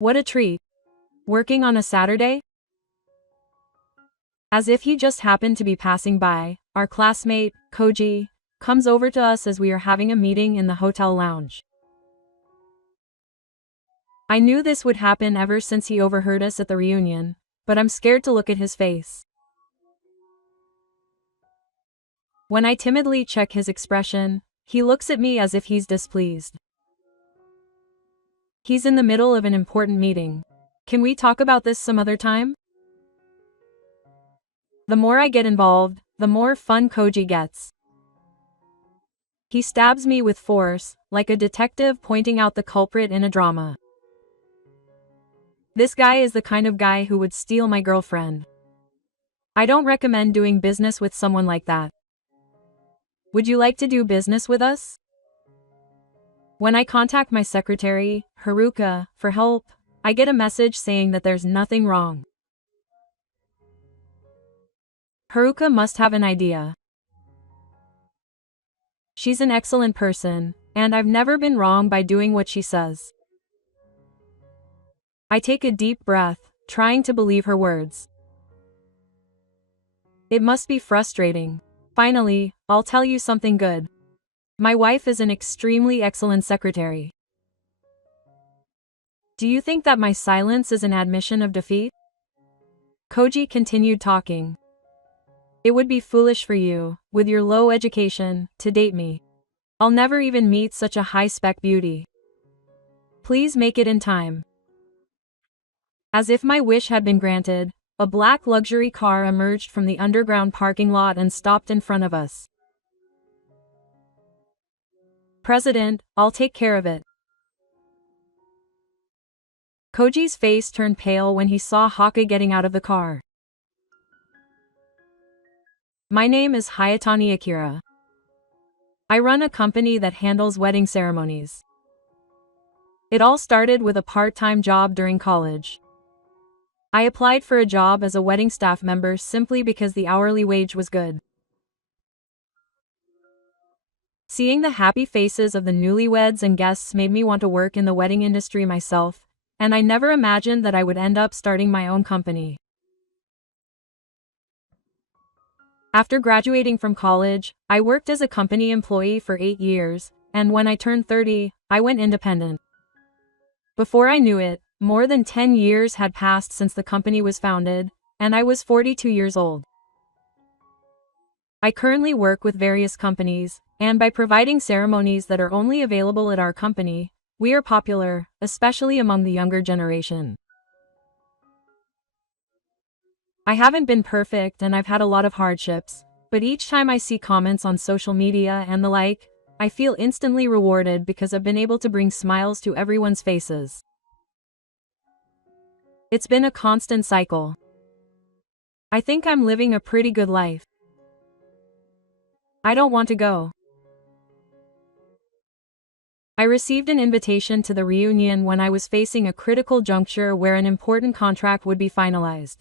What a treat. Working on a Saturday? As if he just happened to be passing by, our classmate, Koji, comes over to us as we are having a meeting in the hotel lounge. I knew this would happen ever since he overheard us at the reunion, but I'm scared to look at his face. When I timidly check his expression, he looks at me as if he's displeased. He's in the middle of an important meeting. Can we talk about this some other time? The more I get involved, the more fun Koji gets. He stabs me with force, like a detective pointing out the culprit in a drama. This guy is the kind of guy who would steal my girlfriend. I don't recommend doing business with someone like that. Would you like to do business with us? When I contact my secretary, Haruka, for help, I get a message saying that there's nothing wrong. Haruka must have an idea. She's an excellent person, and I've never been wrong by doing what she says. I take a deep breath, trying to believe her words. It must be frustrating. Finally, I'll tell you something good. My wife is an extremely excellent secretary. Do you think that my silence is an admission of defeat? Koji continued talking. It would be foolish for you, with your low education, to date me. I'll never even meet such a high-spec beauty. Please make it in time. As if my wish had been granted, a black luxury car emerged from the underground parking lot and stopped in front of us. President, I'll take care of it. Koji's face turned pale when he saw Haka getting out of the car. My name is Hayatani Akira. I run a company that handles wedding ceremonies. It all started with a part-time job during college. I applied for a job as a wedding staff member simply because the hourly wage was good. Seeing the happy faces of the newlyweds and guests made me want to work in the wedding industry myself, and I never imagined that I would end up starting my own company. After graduating from college, I worked as a company employee for 8 years, and when I turned 30, I went independent. Before I knew it, more than 10 years had passed since the company was founded, and I was 42 years old. I currently work with various companies, and by providing ceremonies that are only available at our company, we are popular, especially among the younger generation. I haven't been perfect and I've had a lot of hardships, but each time I see comments on social media and the like, I feel instantly rewarded because I've been able to bring smiles to everyone's faces. It's been a constant cycle. I think I'm living a pretty good life. I don't want to go. I received an invitation to the reunion when I was facing a critical juncture where an important contract would be finalized.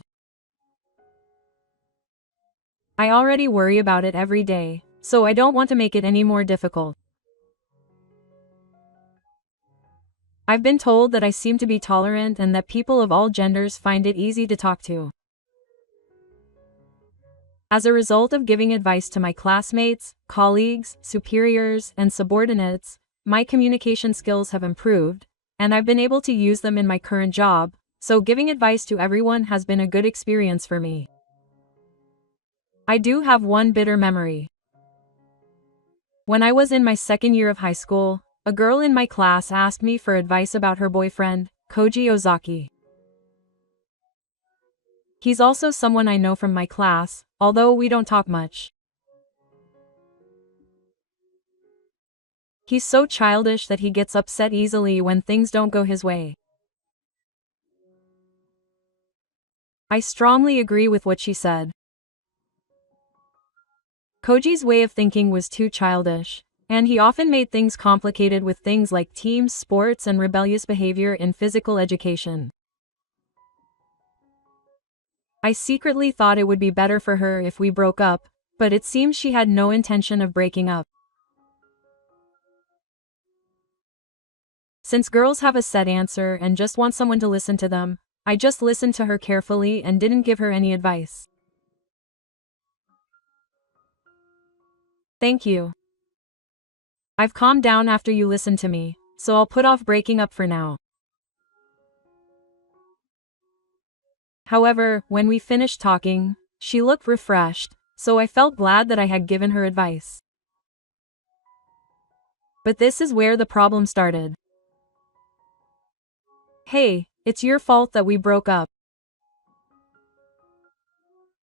I already worry about it every day, so I don't want to make it any more difficult. I've been told that I seem to be tolerant and that people of all genders find it easy to talk to. As a result of giving advice to my classmates, colleagues, superiors, and subordinates, my communication skills have improved, and I've been able to use them in my current job, so giving advice to everyone has been a good experience for me. I do have one bitter memory. When I was in my second year of high school, a girl in my class asked me for advice about her boyfriend, Koji Ozaki. He's also someone I know from my class, although we don't talk much. He's so childish that he gets upset easily when things don't go his way. I strongly agree with what she said. Koji's way of thinking was too childish, and he often made things complicated with things like team sports and rebellious behavior in physical education. I secretly thought it would be better for her if we broke up, but it seems she had no intention of breaking up. Since girls have a set answer and just want someone to listen to them, I just listened to her carefully and didn't give her any advice. Thank you. I've calmed down after you listened to me, so I'll put off breaking up for now. However, when we finished talking, she looked refreshed, so I felt glad that I had given her advice. But this is where the problem started. Hey, it's your fault that we broke up.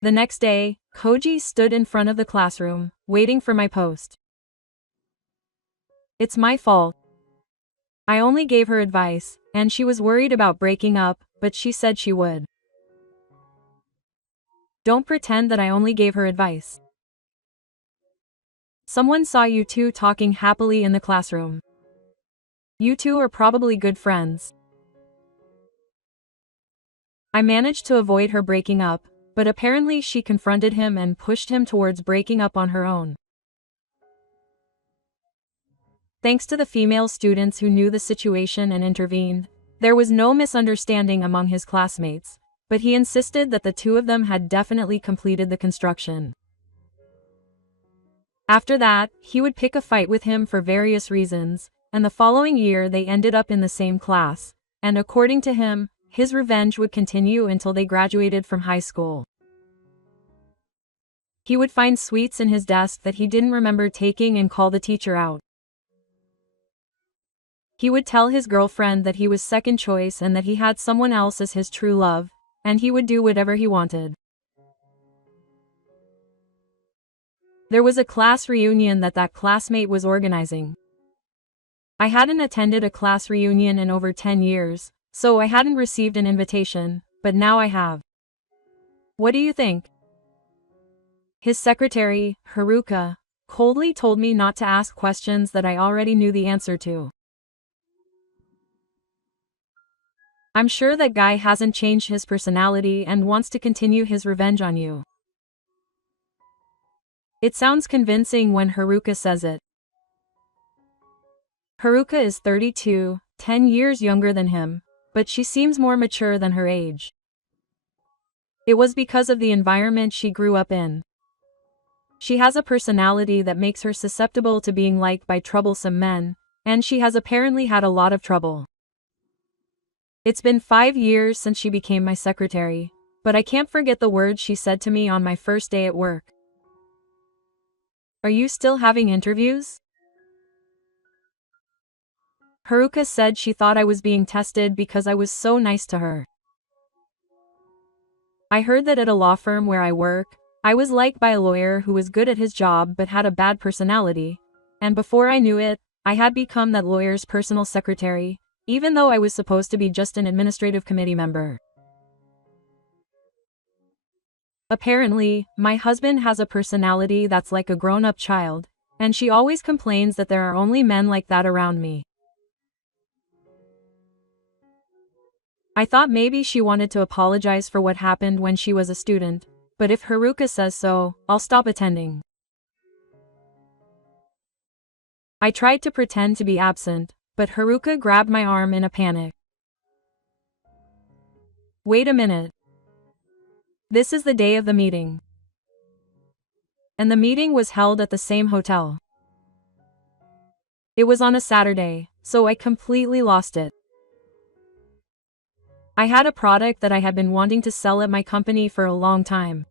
The next day, Koji stood in front of the classroom, waiting for my post. It's my fault. I only gave her advice, and she was worried about breaking up, but she said she would. Don't pretend that I only gave her advice. Someone saw you two talking happily in the classroom. You two are probably good friends. I managed to avoid her breaking up, but apparently she confronted him and pushed him towards breaking up on her own. Thanks to the female students who knew the situation and intervened, there was no misunderstanding among his classmates, but he insisted that the two of them had definitely completed the construction. After that, he would pick a fight with him for various reasons, and the following year they ended up in the same class, and according to him, his revenge would continue until they graduated from high school. He would find sweets in his desk that he didn't remember taking and call the teacher out. He would tell his girlfriend that he was second choice and that he had someone else as his true love, and he would do whatever he wanted. There was a class reunion that classmate was organizing. I hadn't attended a class reunion in over 10 years, so I hadn't received an invitation, but now I have. What do you think? His secretary, Haruka, coldly told me not to ask questions that I already knew the answer to. I'm sure that guy hasn't changed his personality and wants to continue his revenge on you. It sounds convincing when Haruka says it. Haruka is 32, 10 years younger than him, but she seems more mature than her age. It was because of the environment she grew up in. She has a personality that makes her susceptible to being liked by troublesome men, and she has apparently had a lot of trouble. It's been 5 years since she became my secretary, but I can't forget the words she said to me on my first day at work. Are you still having interviews? Haruka said she thought I was being tested because I was so nice to her. I heard that at a law firm where I work, I was liked by a lawyer who was good at his job but had a bad personality, and before I knew it, I had become that lawyer's personal secretary, even though I was supposed to be just an administrative committee member. Apparently, my husband has a personality that's like a grown-up child, and she always complains that there are only men like that around me. I thought maybe she wanted to apologize for what happened when she was a student, but if Haruka says so, I'll stop attending. I tried to pretend to be absent, but Haruka grabbed my arm in a panic. Wait a minute. This is the day of the meeting. And the meeting was held at the same hotel. It was on a Saturday, so I completely lost it. I had a product that I had been wanting to sell at my company for a long time.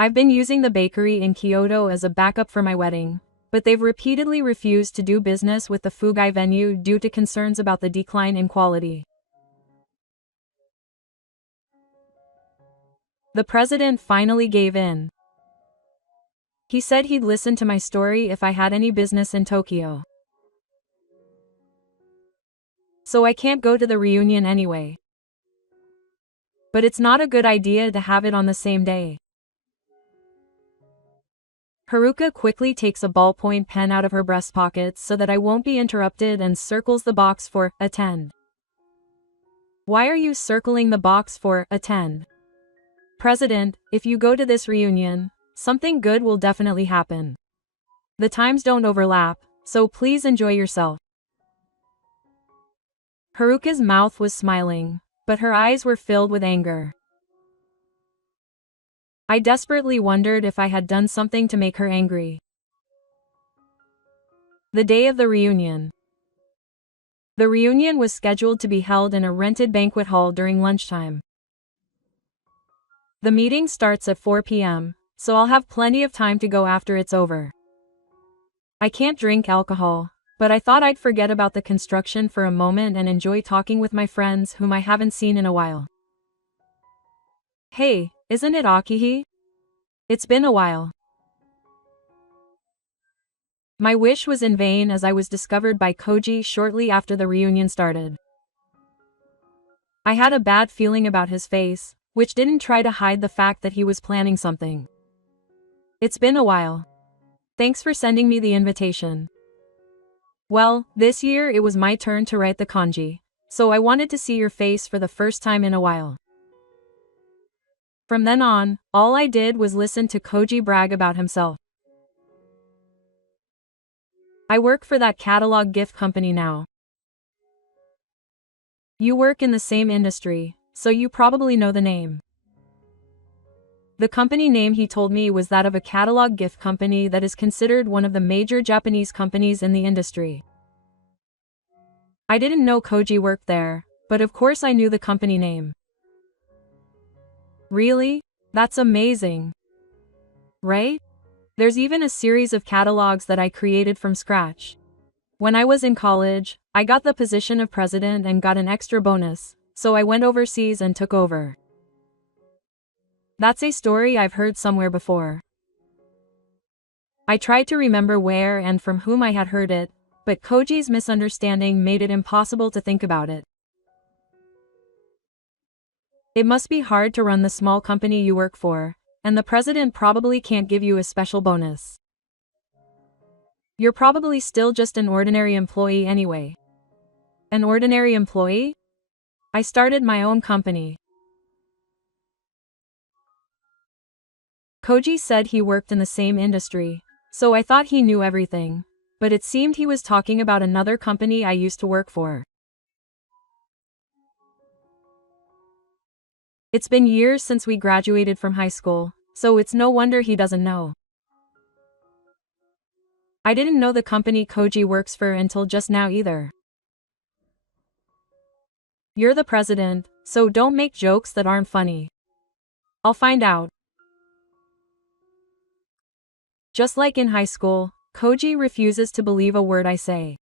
I've been using the bakery in Kyoto as a backup for my wedding, but they've repeatedly refused to do business with the Fugai venue due to concerns about the decline in quality. The president finally gave in. He said he'd listen to my story if I had any business in Tokyo. So I can't go to the reunion anyway. But it's not a good idea to have it on the same day. Haruka quickly takes a ballpoint pen out of her breast pocket so that I won't be interrupted and circles the box for attend. Why are you circling the box for attend? President, if you go to this reunion, something good will definitely happen. The times don't overlap, so please enjoy yourself. Haruka's mouth was smiling, but her eyes were filled with anger. I desperately wondered if I had done something to make her angry. The day of the reunion. The reunion was scheduled to be held in a rented banquet hall during lunchtime. The meeting starts at 4 p.m., so I'll have plenty of time to go after it's over. I can't drink alcohol, but I thought I'd forget about the construction for a moment and enjoy talking with my friends whom I haven't seen in a while. Hey, isn't it Akihi? It's been a while. My wish was in vain as I was discovered by Koji shortly after the reunion started. I had a bad feeling about his face, which didn't try to hide the fact that he was planning something. It's been a while. Thanks for sending me the invitation. Well, this year it was my turn to write the kanji, so I wanted to see your face for the first time in a while. From then on, all I did was listen to Koji brag about himself. I work for that catalog gift company now. You work in the same industry, so you probably know the name. The company name he told me was that of a catalog gift company that is considered one of the major Japanese companies in the industry. I didn't know Koji worked there, but of course I knew the company name. Really? That's amazing. Right? There's even a series of catalogs that I created from scratch. When I was in college, I got the position of president and got an extra bonus, so I went overseas and took over. That's a story I've heard somewhere before. I tried to remember where and from whom I had heard it, but Koji's misunderstanding made it impossible to think about it. It must be hard to run the small company you work for, and the president probably can't give you a special bonus. You're probably still just an ordinary employee anyway. An ordinary employee? I started my own company. Koji said he worked in the same industry, so I thought he knew everything, but it seemed he was talking about another company I used to work for. It's been years since we graduated from high school, so it's no wonder he doesn't know. I didn't know the company Koji works for until just now either. You're the president, so don't make jokes that aren't funny. I'll find out. Just like in high school, Koji refuses to believe a word I say.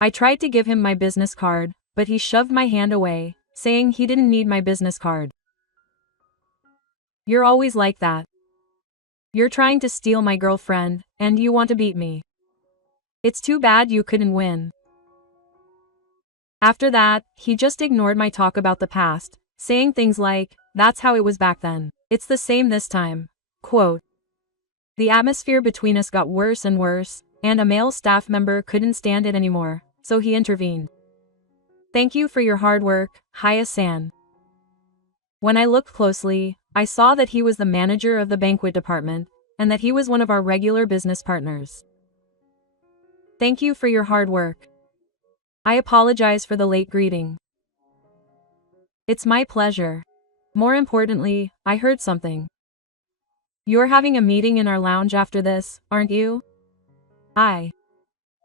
I tried to give him my business card, but he shoved my hand away, saying he didn't need my business card. You're always like that. You're trying to steal my girlfriend, and you want to beat me. It's too bad you couldn't win. After that, he just ignored my talk about the past, saying things like, "That's how it was back then. It's the same this time." Quote. The atmosphere between us got worse and worse, and a male staff member couldn't stand it anymore, so he intervened. Thank you for your hard work, Haya-san. When I looked closely, I saw that he was the manager of the banquet department, and that he was one of our regular business partners. Thank you for your hard work. I apologize for the late greeting. It's my pleasure. More importantly, I heard something. You're having a meeting in our lounge after this, aren't you? I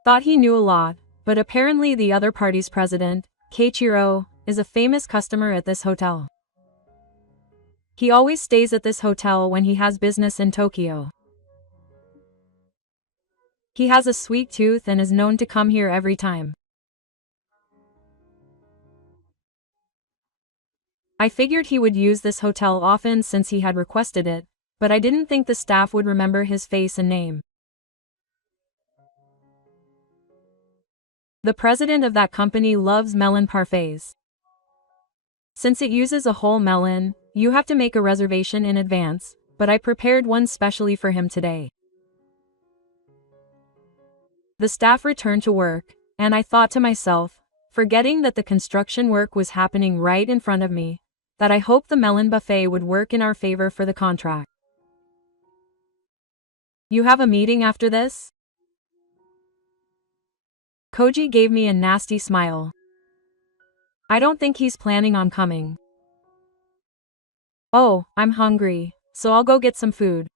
thought he knew a lot, but apparently the other party's president, Keiichiro, is a famous customer at this hotel. He always stays at this hotel when he has business in Tokyo. He has a sweet tooth and is known to come here every time. I figured he would use this hotel often since he had requested it, but I didn't think the staff would remember his face and name. The president of that company loves melon parfaits. Since it uses a whole melon, you have to make a reservation in advance, but I prepared one specially for him today. The staff returned to work, and I thought to myself, forgetting that the construction work was happening right in front of me, that I hoped the melon buffet would work in our favor for the contract. You have a meeting after this? Koji gave me a nasty smile. I don't think he's planning on coming. Oh, I'm hungry, so I'll go get some food.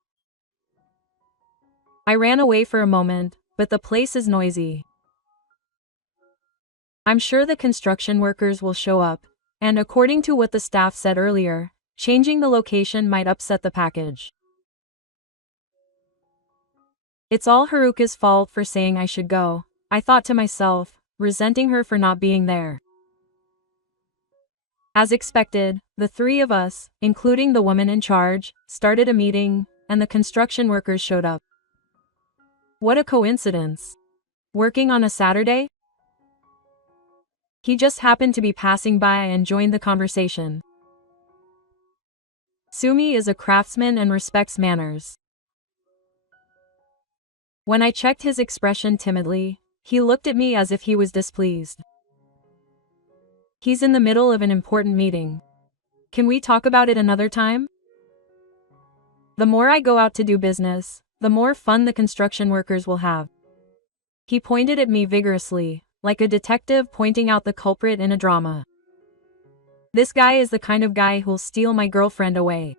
I ran away for a moment, but the place is noisy. I'm sure the construction workers will show up, and according to what the staff said earlier, changing the location might upset the package. It's all Haruka's fault for saying I should go, I thought to myself, resenting her for not being there. As expected, the three of us, including the woman in charge, started a meeting, and the construction workers showed up. What a coincidence. Working on a Saturday? He just happened to be passing by and joined the conversation. Sumi is a craftsman and respects manners. When I checked his expression timidly, he looked at me as if he was displeased. He's in the middle of an important meeting. Can we talk about it another time? The more I go out to do business, the more fun the construction workers will have. He pointed at me vigorously, like a detective pointing out the culprit in a drama. This guy is the kind of guy who'll steal my girlfriend away.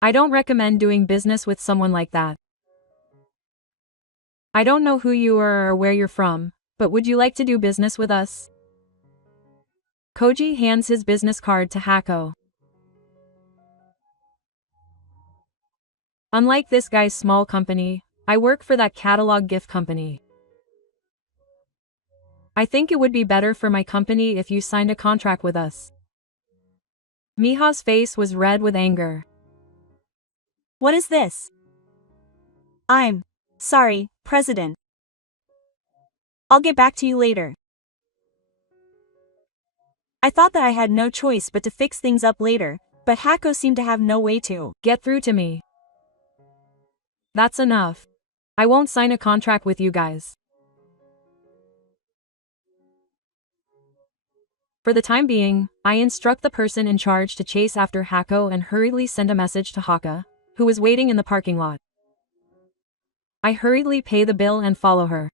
I don't recommend doing business with someone like that. I don't know who you are or where you're from, but would you like to do business with us? Koji hands his business card to Hako. Unlike this guy's small company, I work for that catalog gift company. I think it would be better for my company if you signed a contract with us. Miha's face was red with anger. What is this? I'm sorry, President. I'll get back to you later. I thought that I had no choice but to fix things up later, but Hako seemed to have no way to get through to me. That's enough. I won't sign a contract with you guys. For the time being, I instruct the person in charge to chase after Hako and hurriedly send a message to Haka, who was waiting in the parking lot. I hurriedly pay the bill and follow her.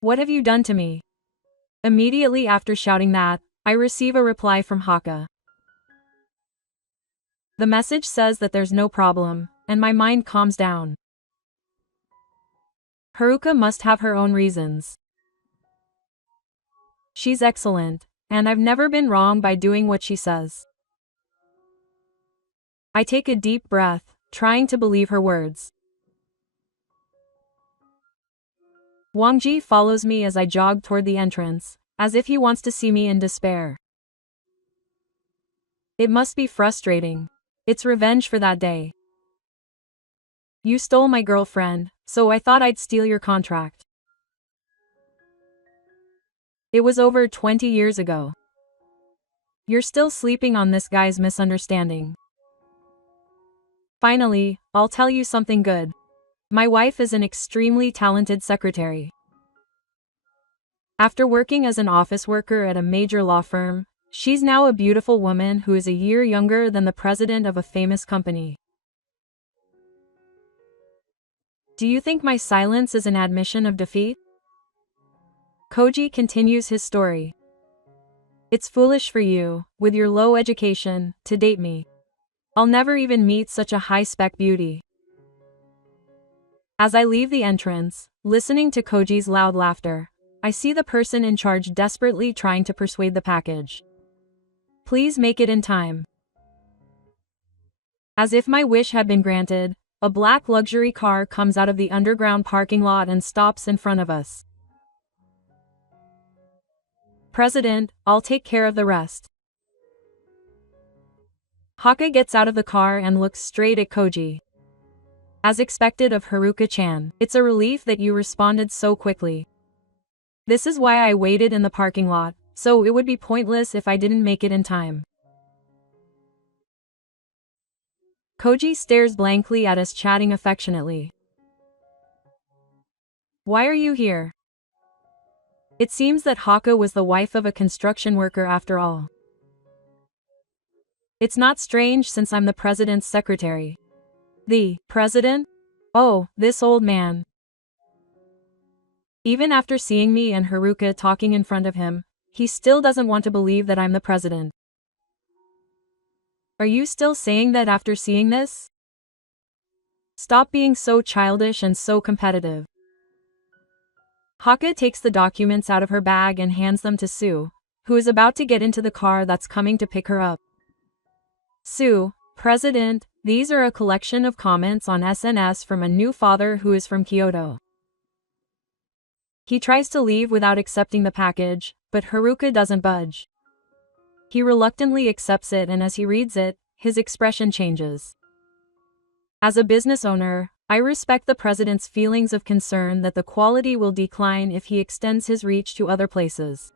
What have you done to me? Immediately after shouting that, I receive a reply from Haka. The message says that there's no problem, and my mind calms down. Haruka must have her own reasons. She's excellent, and I've never been wrong by doing what she says. I take a deep breath, trying to believe her words. Wangji follows me as I jog toward the entrance, as if he wants to see me in despair. It must be frustrating. It's revenge for that day. You stole my girlfriend, so I thought I'd steal your contract. It was over 20 years ago. You're still sleeping on this guy's misunderstanding. Finally, I'll tell you something good. My wife is an extremely talented secretary. After working as an office worker at a major law firm, she's now a beautiful woman who is a year younger than the president of a famous company. Do you think my silence is an admission of defeat? Koji continues his story. It's foolish for you, with your low education, to date me. I'll never even meet such a high-spec beauty. As I leave the entrance, listening to Koji's loud laughter, I see the person in charge desperately trying to persuade the package. Please make it in time. As if my wish had been granted, a black luxury car comes out of the underground parking lot and stops in front of us. President, I'll take care of the rest. Haka gets out of the car and looks straight at Koji. As expected of Haruka-chan, it's a relief that you responded so quickly. This is why I waited in the parking lot, so it would be pointless if I didn't make it in time. Koji stares blankly at us, chatting affectionately. Why are you here? It seems that Haka was the wife of a construction worker after all. It's not strange since I'm the president's secretary. The president? Oh, this old man. Even after seeing me and Haruka talking in front of him, he still doesn't want to believe that I'm the president. Are you still saying that after seeing this? Stop being so childish and so competitive. Haka takes the documents out of her bag and hands them to Sue, who is about to get into the car that's coming to pick her up. Sue, President, these are a collection of comments on SNS from a new father who is from Kyoto. He tries to leave without accepting the package, but Haruka doesn't budge. He reluctantly accepts it, and as he reads it, his expression changes. As a business owner, I respect the president's feelings of concern that the quality will decline if he extends his reach to other places.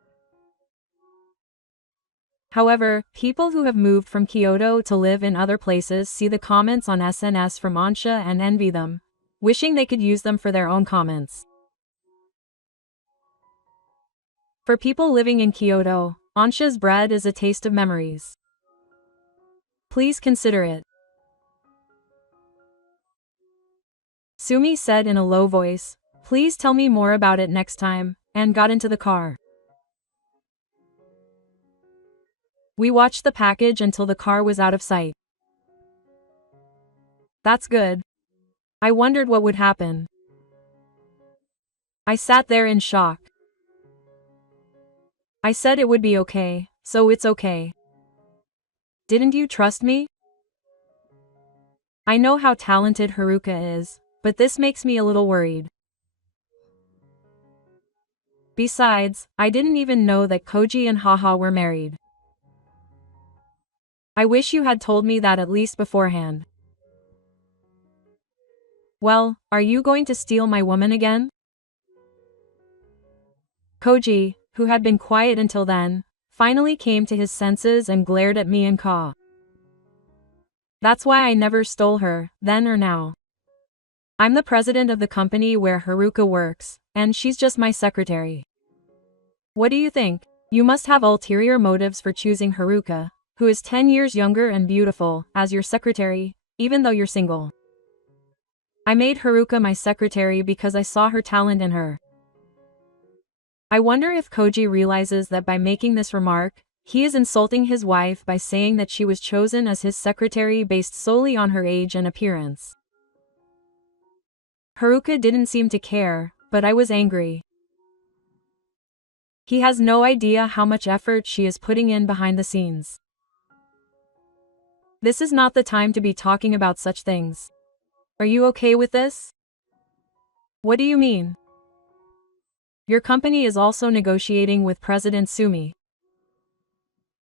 However, people who have moved from Kyoto to live in other places see the comments on SNS from Ansha and envy them, wishing they could use them for their own comments. For people living in Kyoto, Ansha's bread is a taste of memories. Please consider it. Sumi said in a low voice, "Please tell me more about it next time," and got into the car. We watched the package until the car was out of sight. That's good. I wondered what would happen. I sat there in shock. I said it would be okay, so it's okay. Didn't you trust me? I know how talented Haruka is, but this makes me a little worried. Besides, I didn't even know that Koji and Haha were married. I wish you had told me that at least beforehand. Well, are you going to steal my woman again? Koji, who had been quiet until then, finally came to his senses and glared at me and Ka. That's why I never stole her, then or now. I'm the president of the company where Haruka works, and she's just my secretary. What do you think? You must have ulterior motives for choosing Haruka, who is 10 years younger and beautiful, as your secretary, even though you're single. I made Haruka my secretary because I saw her talent in her. I wonder if Koji realizes that by making this remark, he is insulting his wife by saying that she was chosen as his secretary based solely on her age and appearance. Haruka didn't seem to care, but I was angry. He has no idea how much effort she is putting in behind the scenes. This is not the time to be talking about such things. Are you okay with this? What do you mean? Your company is also negotiating with President Sumi.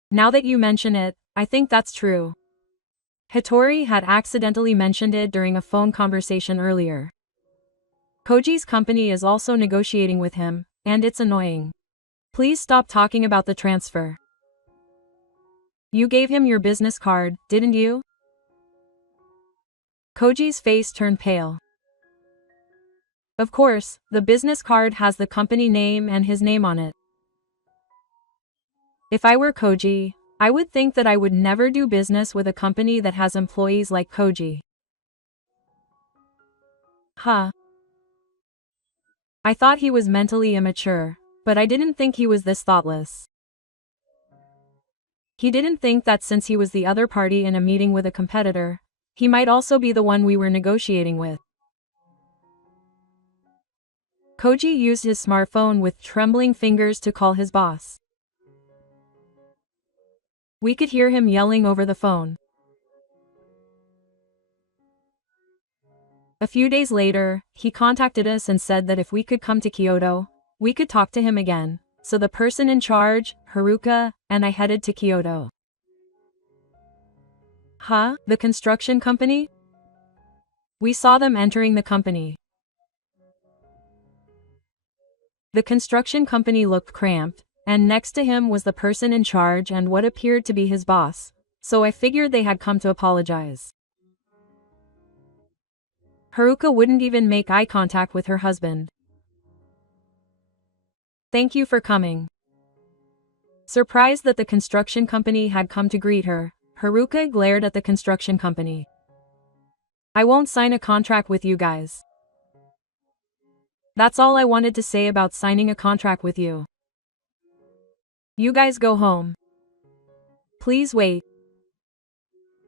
Now that you mention it, I think that's true. Hitori had accidentally mentioned it during a phone conversation earlier. Koji's company is also negotiating with him, and it's annoying. Please stop talking about the transfer. You gave him your business card, didn't you? Koji's face turned pale. Of course, the business card has the company name and his name on it. If I were Koji, I would think that I would never do business with a company that has employees like Koji. Huh. I thought he was mentally immature, but I didn't think he was this thoughtless. He didn't think that since he was the other party in a meeting with a competitor, he might also be the one we were negotiating with. Koji used his smartphone with trembling fingers to call his boss. We could hear him yelling over the phone. A few days later, he contacted us and said that if we could come to Kyoto, we could talk to him again, so the person in charge, Haruka, and I headed to Kyoto. Huh? The construction company? We saw them entering the company. The construction company looked cramped, and next to him was the person in charge and what appeared to be his boss, so I figured they had come to apologize. Haruka wouldn't even make eye contact with her husband. Thank you for coming. Surprised that the construction company had come to greet her, Haruka glared at the construction company. I won't sign a contract with you guys. That's all I wanted to say about signing a contract with you. You guys go home. Please wait.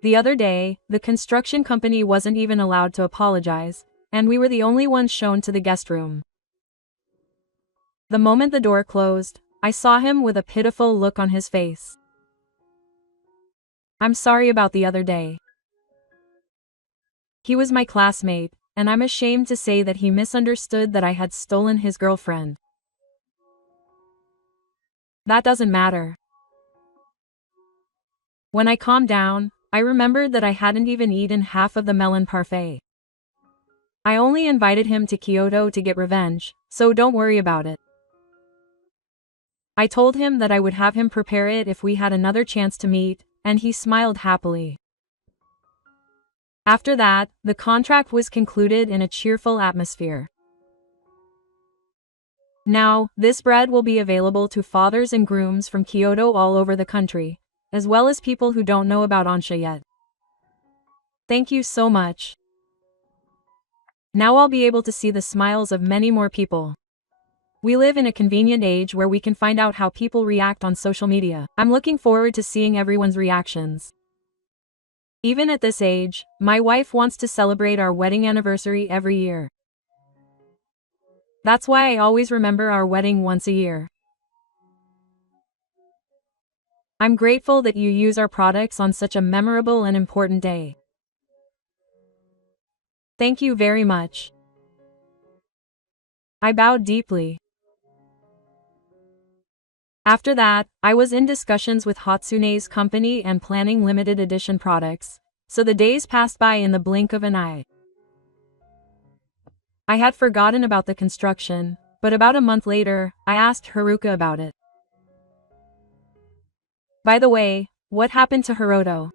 The other day, the construction company wasn't even allowed to apologize, and we were the only ones shown to the guest room. The moment the door closed, I saw him with a pitiful look on his face. I'm sorry about the other day. He was my classmate, and I'm ashamed to say that he misunderstood that I had stolen his girlfriend. That doesn't matter. When I calmed down, I remembered that I hadn't even eaten half of the melon parfait. I only invited him to Kyoto to get revenge, so don't worry about it. I told him that I would have him prepare it if we had another chance to meet, and he smiled happily. After that, the contract was concluded in a cheerful atmosphere. Now, this bread will be available to fathers and grooms from Kyoto all over the country, as well as people who don't know about Onsha yet. Thank you so much. Now I'll be able to see the smiles of many more people. We live in a convenient age where we can find out how people react on social media. I'm looking forward to seeing everyone's reactions. Even at this age, my wife wants to celebrate our wedding anniversary every year. That's why I always remember our wedding once a year. I'm grateful that you use our products on such a memorable and important day. Thank you very much. I bowed deeply. After that, I was in discussions with Hatsune's company and planning limited edition products, so the days passed by in the blink of an eye. I had forgotten about the construction, but about a month later, I asked Haruka about it. By the way, what happened to Hiroto?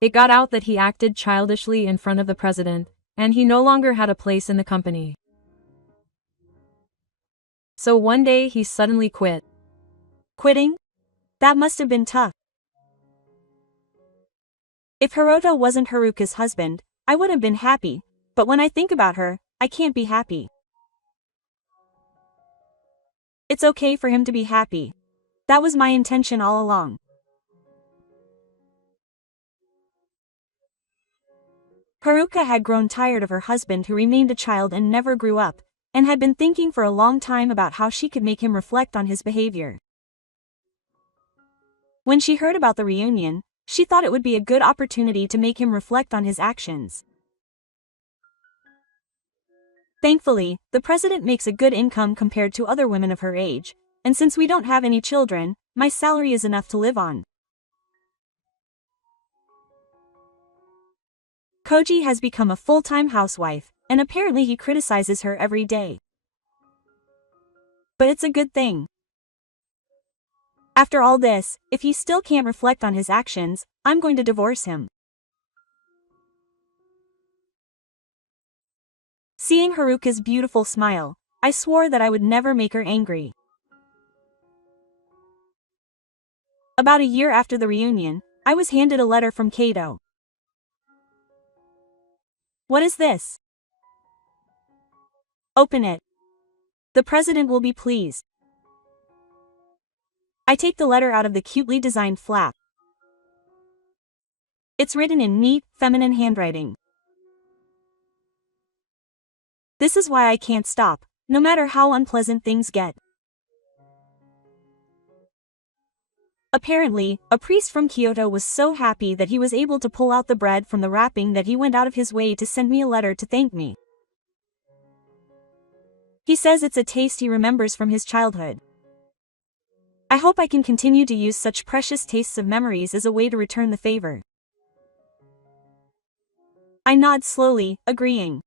It got out that he acted childishly in front of the president, and he no longer had a place in the company. So one day he suddenly quit. Quitting? That must have been tough. If Hiroto wasn't Haruka's husband, I would have been happy, but when I think about her, I can't be happy. It's okay for him to be happy. That was my intention all along. Haruka had grown tired of her husband who remained a child and never grew up, and had been thinking for a long time about how she could make him reflect on his behavior. When she heard about the reunion, she thought it would be a good opportunity to make him reflect on his actions. Thankfully, the president makes a good income compared to other women of her age, and since we don't have any children, my salary is enough to live on. Koji has become a full-time housewife, and apparently he criticizes her every day. But it's a good thing. After all this, if he still can't reflect on his actions, I'm going to divorce him. Seeing Haruka's beautiful smile, I swore that I would never make her angry. About a year after the reunion, I was handed a letter from Kato. What is this? Open it. The president will be pleased. I take the letter out of the cutely designed flap. It's written in neat, feminine handwriting. This is why I can't stop, no matter how unpleasant things get. Apparently, a priest from Kyoto was so happy that he was able to pull out the bread from the wrapping that he went out of his way to send me a letter to thank me. He says it's a taste he remembers from his childhood. I hope I can continue to use such precious tastes of memories as a way to return the favor. I nod slowly, agreeing.